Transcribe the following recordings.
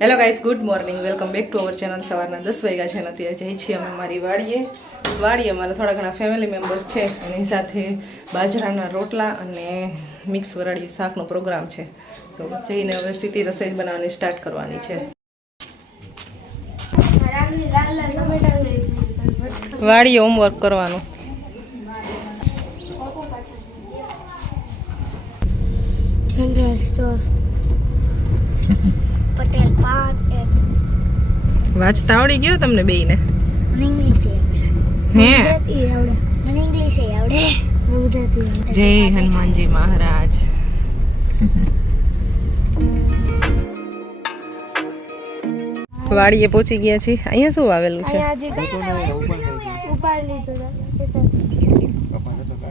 Hello guys, good morning. Welcome back to our channel. સવારના 10 વાગ્યા છે અને અત્યારે જઈએ છીએ અમે મારી વાડીએ અમારા થોડા ઘણા ફેમિલી મેમ્બર્સ છે. એની સાથે બાજરાના રોટલા અને મિક્સ વરાળિયું શાકનો પ્રોગ્રામ છે. તો જઈને હવે સીધી રસોઈ બનાવવાની સ્ટાર્ટ કરવાની છે. વાડીએ હોમવર્ક કરવાનું. જનરલ સ્ટોર પટેલ 5 વાંચતા આવડી ગયો તમને બેયને? મને ઇંગ્લિશ આવડે. મને ઇંગ્લિશ આવડે. ગુજરાતી. જય હનુમાનજી મહારાજ. વાડીએ પહોંચી ગયા છીએ. અહીંયા શું આવેલું છે?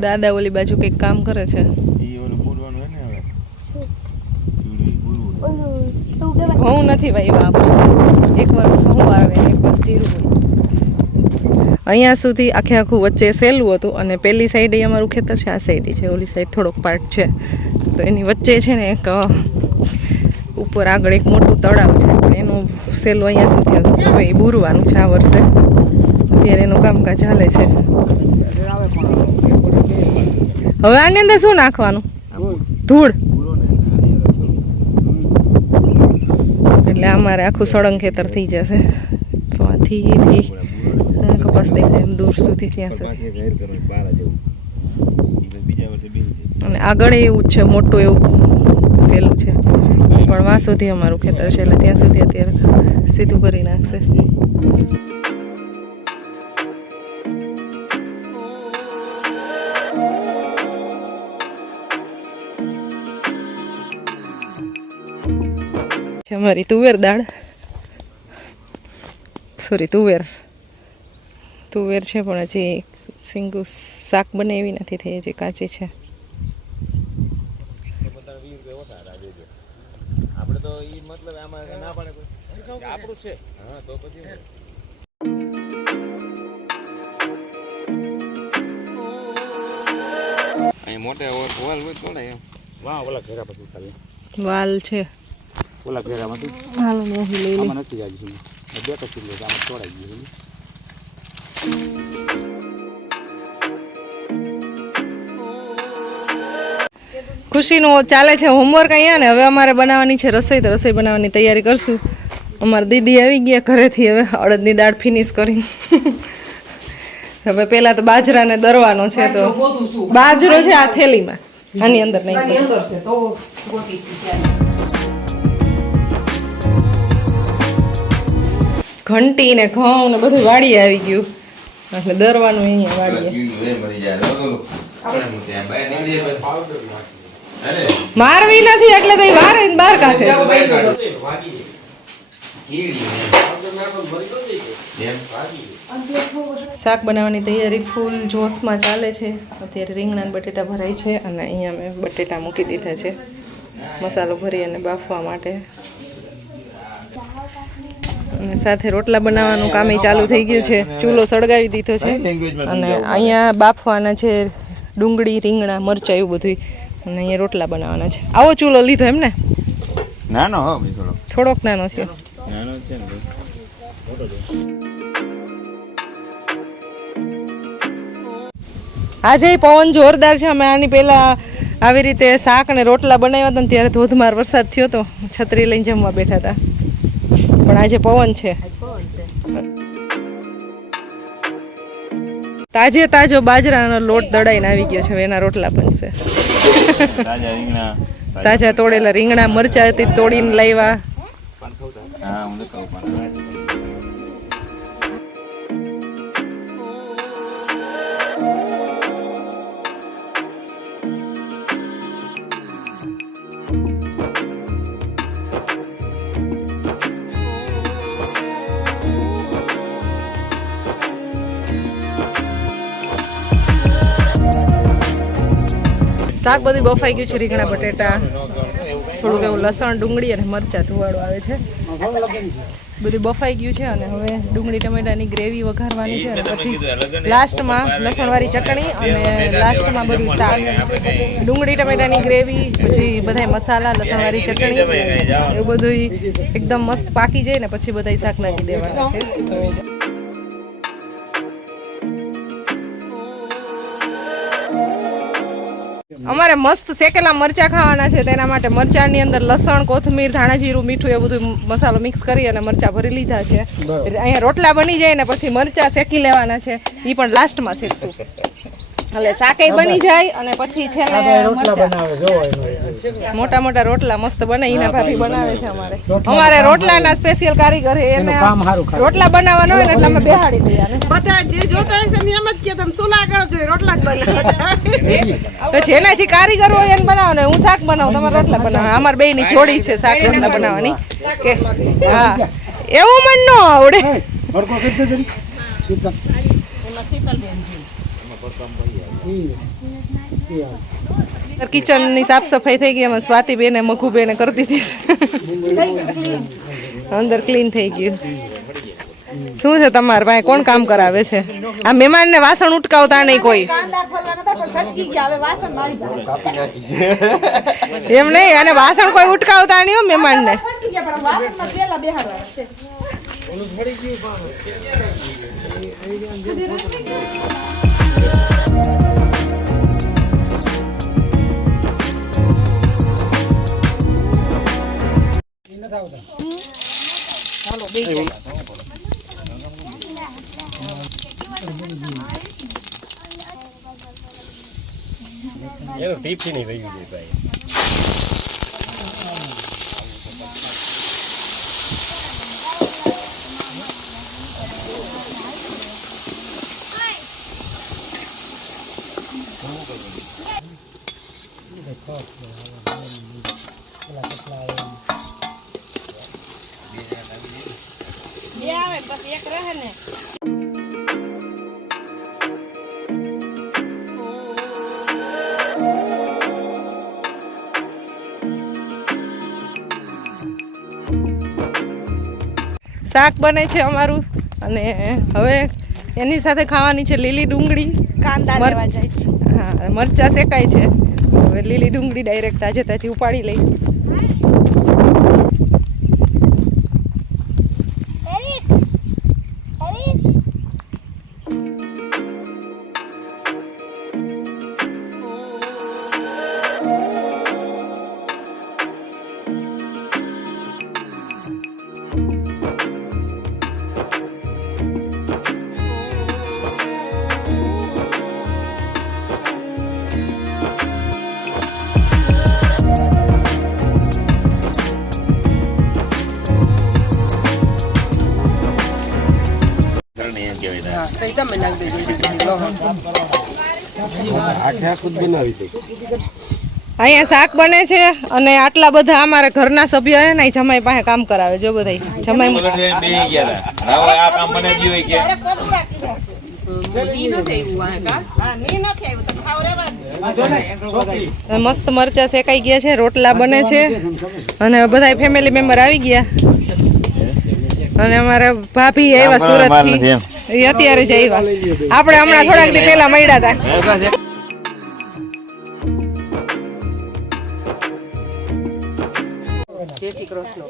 દાદા ઓલી બાજુ કંઈક કામ કરે છે. ઘઉં નથી વાવ્યા આ વર્ષે. એક વર્ષ ઘઉં આવે, એક વર્ષ જીરું હોય. અહીંયા સુધી આખે આખું વચ્ચે સહેલું હતું અને પેલી સાઈડે અમારું ખેતર છે, આ સાઈડે છે, ઓલી સાઈડ થોડોક પાર્ટ છે. તો એની વચ્ચે છે ને એક ઉપર આગળ એક મોટું તળાવ છે, પણ એનું સહેલું અહીંયા સુધી હતું. હવે એ બૂરવાનું છે આ વર્ષે. અત્યારે એનું કામકાજ ચાલે છે. હવે આની અંદર શું નાખવાનું? ધૂળ. એટલે અમારે આખું સળંગ ખેતર થઈ જશે. ત્યાંથી કપાસ દેખાય એમ દૂર સુધી, ત્યાં સુધી. અને આગળ એવું જ છે, મોટું એવું સહેલું છે, પણ વાં સુધી અમારું ખેતર છે, એટલે ત્યાં સુધી અત્યારે સીધું કરી નાખશે. અમારી તુવેર દાળ, સોરી તુવેર છે, પણ હજી સિંગુ શાક બને એવી નથી થઈ, હજી કાચી છે. વાલ છે. ઓલા ઘેરામાં તું હાલો ને અહીં લઈ લે. આમાં નથી જાજી છે. બે તો કિલો આમાં તોડાઈ ગયું. ખુશીનું ચાલે છે હોમવર્ક અહીંયા ને. હવે અમારે બનાવવાની છે રસોઈ. તો રસોઈ બનાવવાની તૈયારી કરશું. અમારા દીદી આવી ગયા ઘરેથી. હવે અડદની દાળ ફિનિશ કરી. હવે પહેલાં તો બાજરાને દરવાનો છે. તો બાજરો છે આ થેલીમાં, આની અંદર નહીં. ઘંટી ને ઘઉં ને બધું વાડીએ આવી ગયું, એટલે દરવાનું અહીંયા વાડીએ. મારવી નથી એટલે તો વારે બહાર કાઢે. શાક બનાવવાની તૈયારી ફૂલ જોશમાં ચાલે છે. અત્યારે રીંગણા બટેટા ભરાય છે અને અહીંયા મેં બટેટા મૂકી દીધા છે મસાલો ભરી અને બાફવા માટે. અને સાથે રોટલા બનાવવાનું કામ ચાલુ થઈ ગયું છે. ચૂલો સળગાવી દીધો છે અને અહીંયા બાફવાના છે ડુંગળી, રીંગણા, મરચાં એવું બધું. અને અહીંયા રોટલા બનાવવાના છે. આવો ચૂલો લીધો એમ ને? નાનો હો, થોડોક નાનો છે. આજે પવન જોરદાર છે. અમે આની પહેલા આવી રીતે શાક અને રોટલા બનાવ્યા હતા ને ત્યારે ધોધમાર વરસાદ થયો હતો. છત્રી લઈને જમવા બેઠા હતા, પણ આજે પવન છે. તાજો બાજરાનો લોટ દળાઈને આવી ગયો છે. હવે એના રોટલા બનશે. તાજા તોડેલા રીંગણા, મરચા તોડીને લાવ્યા. શાક બધું બફાઈ ગયું છે. રીંગણા બટેટા થોડુંક એવું લસણ ડુંગળી અને મરચાં ધુવાળું આવે છે. બધું બફાઈ ગયું છે અને હવે ડુંગળી ટમેટાની ગ્રેવી વઘારવાની છે અને પછી લાસ્ટમાં લસણવાળી ચટણી અને લાસ્ટમાં બધું શાક. ડુંગળી ટમેટાની ગ્રેવી, પછી બધા મસાલા, લસણવાળી ચટણી એવું બધું એકદમ મસ્ત પાકી જાય ને પછી બધા શાક નાખી દેવાના છે. અમારે મસ્ત શેકેલા મરચાં ખાવાના છે, તેના માટે મરચાંની અંદર લસણ, કોથમીર, ધાણા જીરું, મીઠું એ બધું મસાલો મિક્સ કરી અને મરચાં ભરી લીધા છે. અહીંયા રોટલા બની જાય ને પછી મરચાં શેકી લેવાના છે, એ પણ લાસ્ટમાં શેકશું. એટલે શાકેય બની જાય અને પછી છેલ્લે મોટા મોટા રોટલા મસ્ત બને. ઈના ભાભી બનાવે છે. અમારે રોટલાના સ્પેશિયલ કારીગર છે, એને રોટલા બનાવવાનો હોય ને એટલે અમે બેહાડી દઈએ. બધા જે જોતા હશે ને એમ જ કે તમે શું લાગો છો, રોટલા જ બનાવો. જેના જે કારીગર હોય એને બનાવવાનો, હું શાક બનાવું, તમારે રોટલા બનાવો. અમારે બેયની જોડી છે શાક રોટલા બનાવવાની. કે હા, એવું મન ન આવડે. કિચનની સાફ સફાઈ થઈ ગઈ. અમે સ્વાતિબેન મઘુબેન કરી દીધી છે. અંદર ક્લીન થઈ ગયું. શું છે તમારે પાસે કોણ કામ કરાવે છે? આ મહેમાનને વાસણ ઉટકાવતા નહીં કોઈ. એમ નહીં, અને વાસણ કોઈ ઉટકાવતા નહીં હો મહેમાનને. એનો ટીપથી નહીં વહી ગઈ ભાઈ. એક રહે ને શાક બને છે અમારું અને હવે એની સાથે ખાવાની છે લીલી ડુંગળી. કાંદા લેવા જાય છે. હા, મરચાં શેકાય છે. હવે લીલી ડુંગળી ડાયરેક્ટ તાજે તાજી ઉપાડી લઈ. અહીંયા શાક બને છે અને આટલા બધા અમારા ઘરના સભ્યો છે ને જમાઈ પાસે કામ કરાવે. જો બધા જમાઈ મસ્ત મરચા શેકાઈ ગયા છે, રોટલા બને છે અને બધા ફેમિલી મેમ્બર આવી ગયા. અને અમારા ભાભી આવ્યા સુરત થી, અત્યારે જ આવ્યા. આપણે હમણાં થોડાક દી પહેલા મળ્યા હતા. જય શ્રી કૃષ્ણ.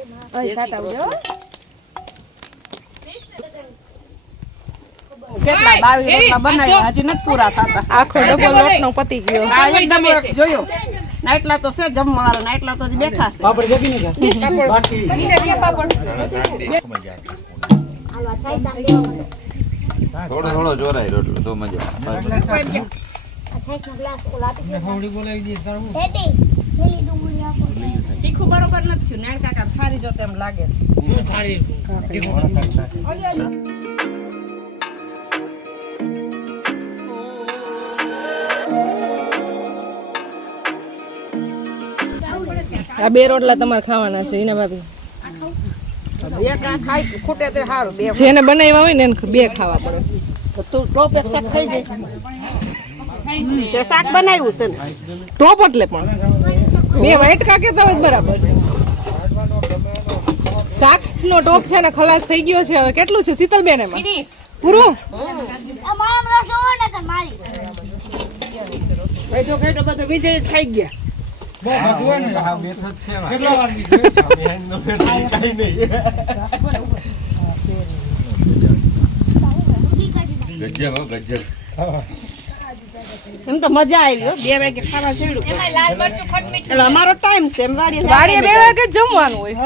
કેટલા 22 રોટલા બનાવ્યા, હજી નથી પૂરા થતા. આખો ડબલ લોટ નો પતી ગયો. આ એક ડબ્બો જોયો. નાટલા તો છે જમવાવાળા, નાટલા તો હજી બેઠા છે. થોડો થોડો જોરાય રોટલો તો મજા આવે. તીખું બરોબર નથી થયું. નાણ કાકા થારી જો તેમ લાગે આ બે રોટલા તમારે ખાવાના છે એના ભાભી. ખૂટે તો સારું. જેને બનાવ્યા હોય ને એને બે ખાવા પડે. તું ટોપ એક શાક ખાઈ જઈશ. તે શાક બનાવ્યું છે ને ટોપ એટલે પણ બે વાટકા કેતા હોય તો બરાબર છે. શાકનો ટોપ છે ને ખલાસ થઈ ગયો છે. હવે કેટલું છે શીતલબેન એમાં? પૂરું. મામ રસો ને તો મારી ભાઈ તો ખાઈ તો બધું વિજય જ ખાઈ ગયા. એમ તો મજા આવી હો. 2 વાગે ખાવા ચડ્યું. એટલે અમારો ટાઈમ છે એમ વાડીએ 2 વાગે જ જમવાનું હોય.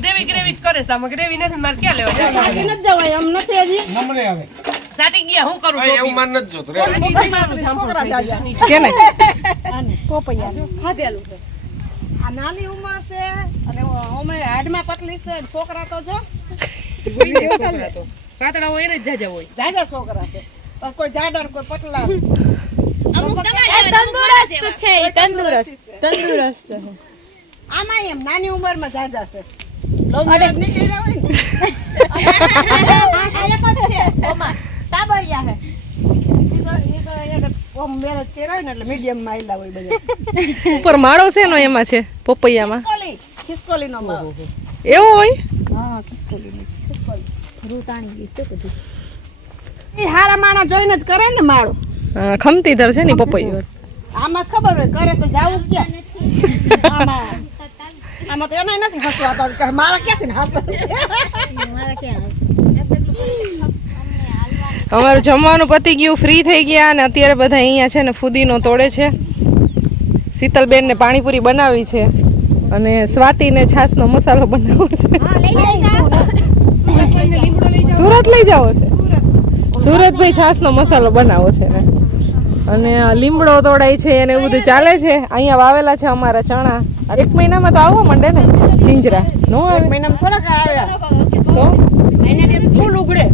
ગ્રેવી ગ્રેવી જ કરે છે. આમાં ગ્રેવી નથી મારે ક્યાં લેવા સાચી નથી જવાય એમ નથી હજી. સાટી ગયા હું કરું છોકરા જાજા. કેને? આ નાની ઉંમર છે અને અમે હાડમાં પતલી છે. છોકરા તો જો છોકરા તો પાતળા હોય એને જ જાજા હોય. જાજા છોકરા છે. પણ કોઈ જાડા ને કોઈ પતલા. તંદુરસ્ત આમાં એમ નાની ઉંમરમાં જાજા છે. લવ મેરેજ નીકળી રહ્યા હોય ને તાબરિયા હે મેરેજ કર્યા ને એટલે મીડિયમ માં આવેલા હોય બધા. ઉપર માળો છે નો એમાં છે પપૈયામાં. ખિસકોલી નો ભાવ. એવું હોય? એ હારા માણા જોઈને જ કરે ને માળો. ખમતીધર છે ને પપૈયો. આમાં ખબર હોય કરે તો જાવું ક્યાં. આમાં તો એનાય નથી હસવાતા. મારા ક્યાંથી અમારું જમવાનું પતી ગયું, ફ્રી થઈ ગયા અને અત્યારે બધા અહીંયા છે ને ફુદીનો તોડે છે. શીતલબેનને પાણીપુરી બનાવી છે અને સ્વાતિને છાસનો મસાલો બનાવવો છે. સુરત લઈ જાવો છે? સુરત ભાઈ છાસનો મસાલો બનાવો છે ને અને લીમડો તોડાય છે અને એવું બધું ચાલે છે. અહીંયા વાવેલા છે અમારા ચણા. 1 મહિનામાં તો આવવા માંડે ને જીંજરા? નો આવે મહિનામાં થોડાક આવ્યા તો એનાથી ફૂલ ઉગડે.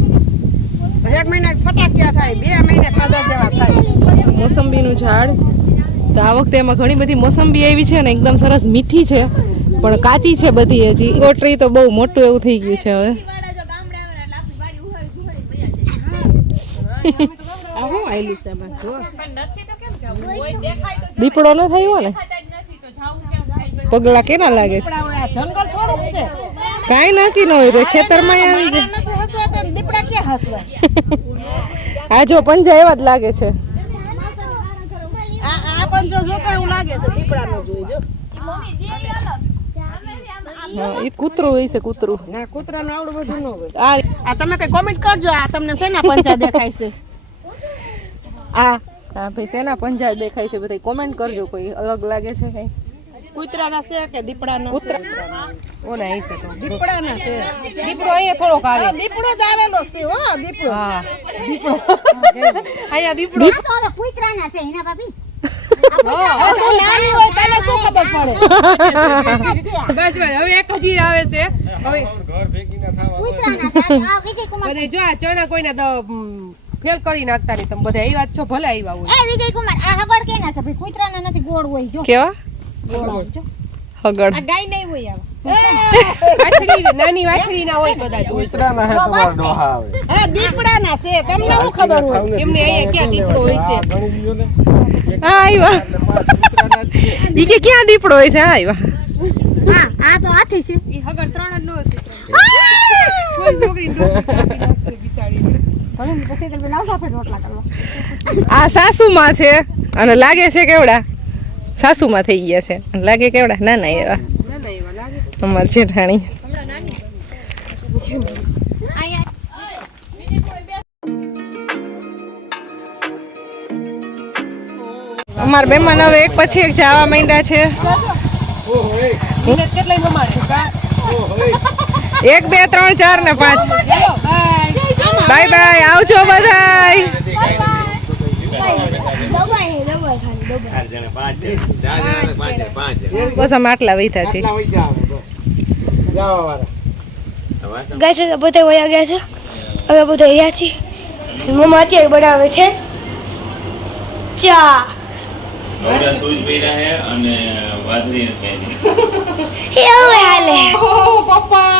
1 મહિના ફટાક્યા થાય, 2 મહિને ખાધા જેવા થાય. મોસંબીનું ઝાડ. તો આ વખતે એમાં ઘણી બધી મોસંબી આવી છે ને એકદમ સરસ મીઠી છે પણ કાચી છે બધી હજી. ગોટરી તો બહુ મોટું એવું થઈ ગયું છે હવે. આ હું આયલી છે આમાં જો. દીપડો ન થયો ને? પગલા કેના લાગે છે? આ જંગલ થોડુંક છે. કાંઈ નાખી ન હોય તો ખેતરમાં આવી જાય. નથી હસવાતા ને દીપડા ક્યાં હસવાય? આ જો પંજા એવા જ લાગે છે. આ પણ જો એવું લાગે છે દીપડાનો જોઈ જો. હા, ઈ કૂતરું હોય છે કૂતરું. ના કૂતરાનું આવડું બધું ન હોય. આ તમે કઈ કોમેન્ટ કરજો. આ તમને શેના પંચા દેખાય છે? હા ભાઈ શેના પંજા દેખાય છે બધા કોમેન્ટ કરજો. કોઈ અલગ લાગે છે કઈ? કૂતરાના છે કે દીપડાના? કૂતરા ઓલા અહીં છે તો દીપડાના છે. દીપડો અહીંયા થોડોક આવે. દીપડો જ આવેલો છે હો. દીપડો. હા દીપડો અહીંયા દીપડો. કુતરાના છે હિના ભાભી. તું નાની હોય તને શું ખબર પડે? બસ હવે એક હજી આવે છે. હવે કુતરાના છે આ વિજય કુમાર. બધે જો આ ચણા કોઈને ફેલ કરી નાખતા નહીં. તમે બધા આવ્યા જ છો, ભલે આવ્યા હોય. એ વિજય કુમાર આ હગડ કેના છે ભાઈ? કુતરાના નથી, ગોળ હોય જો. કેવા? હગડ. ગાય નહીં હોય વાછડી નાની વાછડી ના હોય કદાચ હોય તો. હા દીપડાના છે. તમને શું ખબર હોય? એમને અહીંયા ક્યાં દીપડો હોય છે? હા આવ્યા. ઈ કે ક્યાં દીપડો હોય છે? હા આવ્યા. હા આ તો હાથી છે. ઈ હગર 3 જ ન હતી. કોઈ છોકરી બિસાડી. પછી તમે લાવવા ફેર રોટલા કરવા. આ સાસુમાં છે અને લાગે છે કેવડા? સાસુમાં થઈ ગયા છે અને લાગે કેવડા? નાના એવા. ના ના એવા લાગે. અમાર જેઠાણી. હમણાં નાની. અમાર મહેમાન હવે એક પછી એક જવા માંડ્યા છે. મિનિટ કેટલાય મમાડે કા? 1 2 3 4 ને 5. Hello by. Bye bye. આવજો બધાય. બસ આમ આટલા વૈધા છે. ગાય છે બધા વયા ગયા છે. હવે બધા રહ્યા છીએ. મમ્મા અત્યારે બનાવે છે ચા. મોટા સૂજ પડ્યા હે અને વાદળી એવું હાલે. ઓ પપ્પા